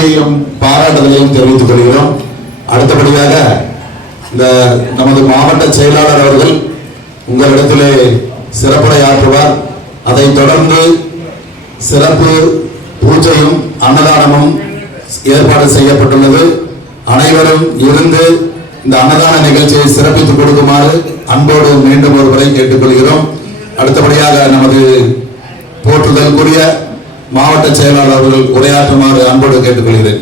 நன்றியையும் பாராட்டுதலையும் தெரிவித்துக் கொள்கிறோம். அடுத்தபடியாக இந்த நமது மாவட்ட செயலாளர் அவர்கள் உங்களிடத்திலே சிறப்புரையாற்றுவார். அதைத் தொடர்ந்து சிறப்பு பூஜையும் அன்னதானமும் ஏற்பாடு செய்யப்பட்டுள்ளது. அனைவரும் இருந்து இந்த அன்னதான நிகழ்ச்சியை சிறப்பித்துக் கொடுக்குமாறு அன்போடு மீண்டும் ஒருமுறை கேட்டுக்கொள்கிறோம். அடுத்தபடியாக நமது போற்றுதலுக்குரிய மாவட்ட செயலாளர் அவர்கள் உரையாற்றுமாறு அன்போடு கேட்டுக்கொள்கிறேன்.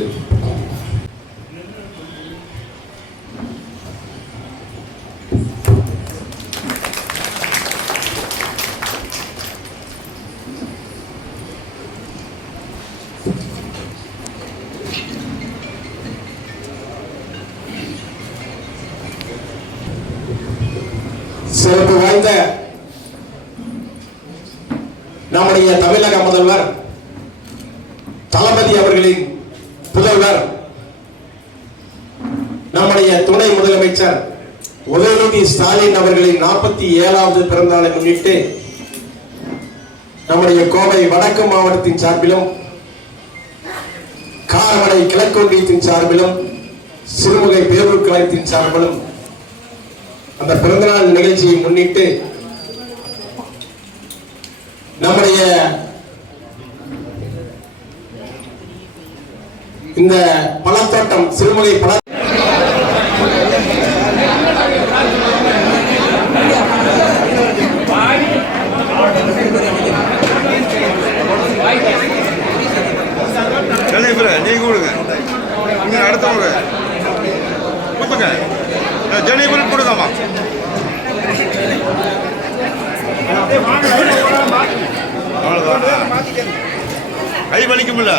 சிறப்பு வாய்ந்த நம்முடைய தமிழக முதல்வர் தளபதி அவர்களின் புதல்வர் நம்முடைய துணை முதலமைச்சர் உதயநிதி ஸ்டாலின் அவர்களின் 47வது பிறந்தநாளை முன்னிட்டு நம்முடைய கோவை வடக்கு மாவட்டத்தின் சார்பிலும் காரமடை கிழக்கு ஒன்றியத்தின் சார்பிலும் சிறுமுகை பேரூர் கழகத்தின் சார்பிலும் அந்த பிறந்தநாள் நிகழ்ச்சியை முன்னிட்டு நம்முடைய இந்த பழத்தோட்டம் சிறுமுகை பழ நீங்க கொடுங்க, அடுத்தவங்க கொடுங்க, ஜனவரி கொடுங்கம்மா. கை வலிக்கும்ல.